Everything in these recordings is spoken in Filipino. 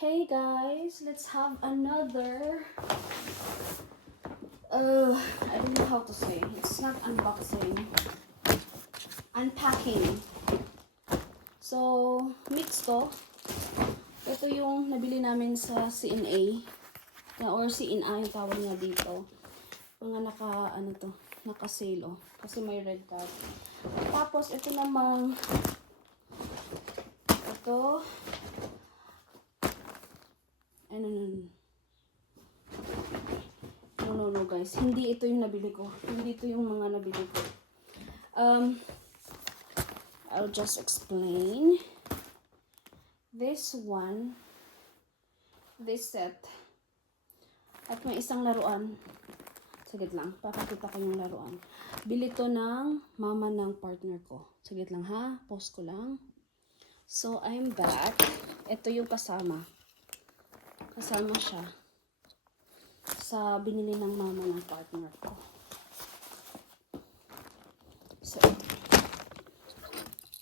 Hey guys, let's have another I don't know how to say. It's not unboxing. Unpacking. So, mix to. Ito yung nabili namin sa CNA. Or CNA yung tawag niya dito. Mga naka-sale oh. Kasi may red card. Tapos, ito namang ito. No guys, hindi ito yung nabili ko. Hindi ito yung mga nabili ko. I'll just explain. This one, this set, at may isang laruan. Saglit lang, papakita ko yung laruan. Bili to ng mama ng partner ko. Saglit lang ha, pause ko lang. So, I'm back. Ito yung kasama. Kasama siya sa binili ng mama ng partner ko. So,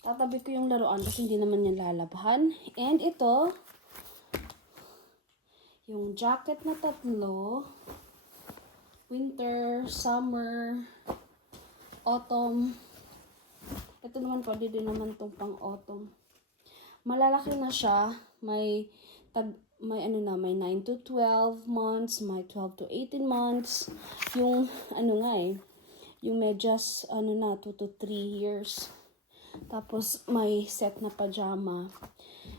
tatabi ko yung laruan kasi hindi naman yan lalabhan. And ito, yung jacket na tatlo, winter, summer, autumn. Ito naman pwede din naman itong pang autumn. Malalaki na siya, may 9 to 12 months, may 12 to 18 months. Yung yung medyas 2 to 3 years. Tapos may set na pajama.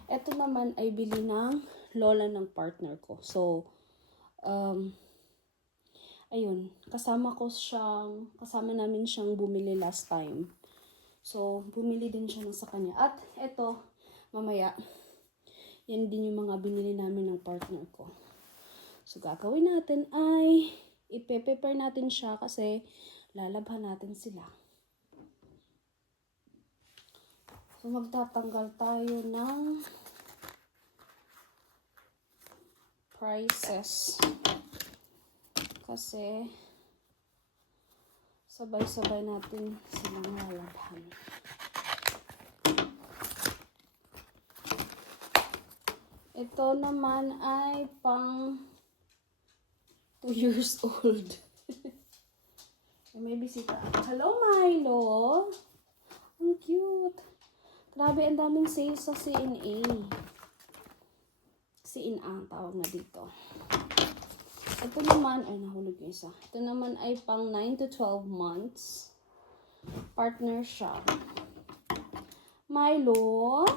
Ito naman ay bili ng lola ng partner ko. So ayun, kasama namin siyang bumili last time. So bumili din siya sa kanya. At ito, mamaya yan din yung mga binili namin ng partner ko. So, gagawin natin ay ipe-prepare natin siya kasi lalabhan natin sila. So, magtatanggal tayo ng prices. Kasi sabay-sabay natin silang lalabhan. Ito naman ay pang 2 years old. May bisita. Hello, Milo! Ang cute! Grabe, ang daming sales sa CNA. CNA ang tawag na dito. Ito naman, ay nahulog yung isa. Ito naman ay pang 9 to 12 months. Partner siya. Milo!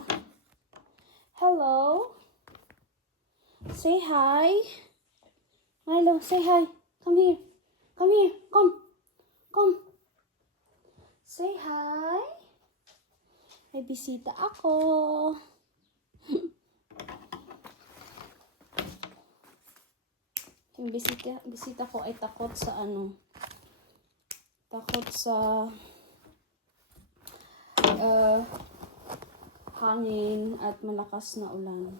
Hello! Say hi. Milo, say hi. Come here. Come here. Come. Say hi. May bisita ako. Yung bisita ko ay takot sa takot sa hangin at malakas na ulan.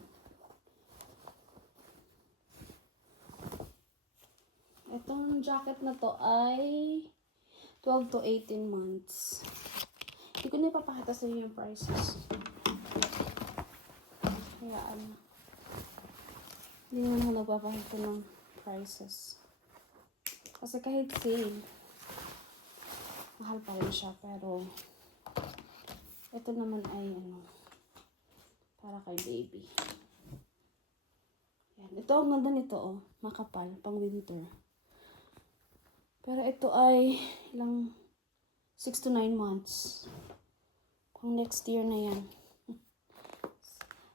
Itong jacket na to ay 12 to 18 months. Hindi ko na ipapakita sa inyo yung prices. Hayaan. Hindi naman ako nagpapakita ng prices. Kasi kahit sale, mahal pa rin siya. Pero, ito naman ay para kay baby. Yan. Ito, ang ganda nito makapal, pang winter. Pero ito ay 6 to 9 months. Pang next year na yan.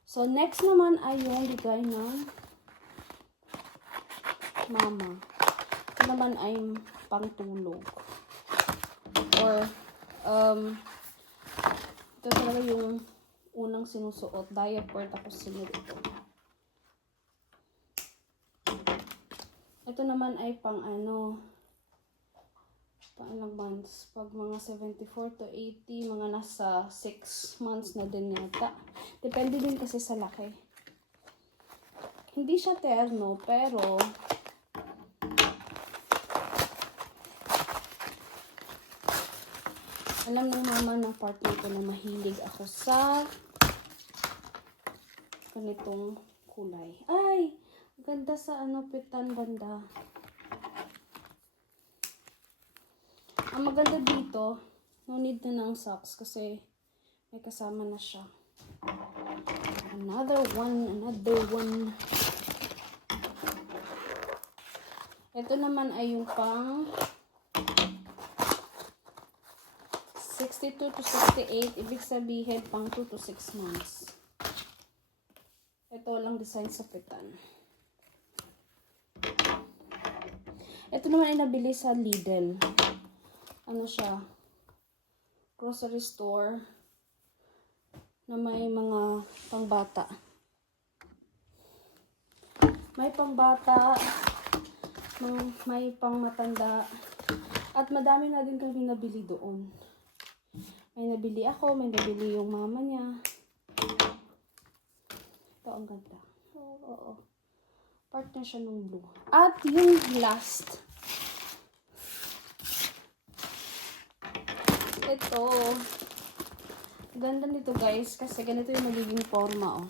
So, next naman ay yung bigay ng mama. Ito naman ay pangtulog. Or, ito talaga yung unang sinusuot. Diaper, tapos sunod ito. Ito naman ay pang ilang months. Pag mga 74 to 80, mga nasa 6 months na din yata. Depende din kasi sa laki. Hindi siya terno, pero alam ng mama ng partner ko na mahilig ako sa ganitong kulay. Ay! Ganda sa ano, pitan banda. Ang maganda dito, no need na ng socks kasi may kasama na siya. Another one. Ito naman ay yung pang 62 to 68. Ibig sabihin pang 2 to 6 months. Ito lang design sa pitan. Ito naman ay nabili sa Lidl. Ano siya? Grocery store na may mga pangbata. May pangbata, may pangmatanda, at madami na din kami nabili doon. May nabili ako, may nabili yung mama niya. Ito, ang ganda. Oo. Part na siya ng blue. At yung last, ito, ganda nito guys, kasi ganito yung magiging forma, oh.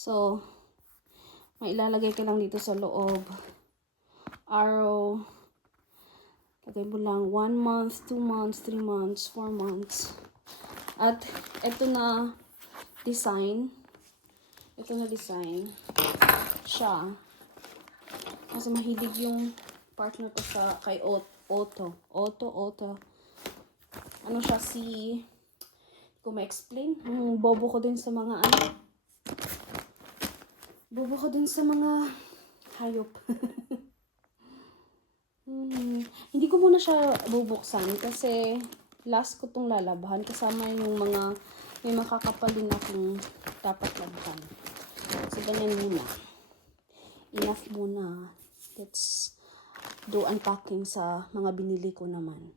So, may ilalagay ka lang dito sa loob. Arrow. Lagay mo lang 1 month, 2 months, 3 months, 4 months. At ito na design. Ito na design. Siya. Kasi mahilig yung partner ko sa kay Otto. Ano siya si... Kung ma-explain. Bobo ko din sa mga ano. Bobo ko din sa mga hayop. Hindi ko muna siya bubuksan kasi last ko tong lalabahan kasama yung mga may makakapal din akong dapat labahan. So, ganyan muna. Enough muna. Let's do unpacking sa mga binili ko naman.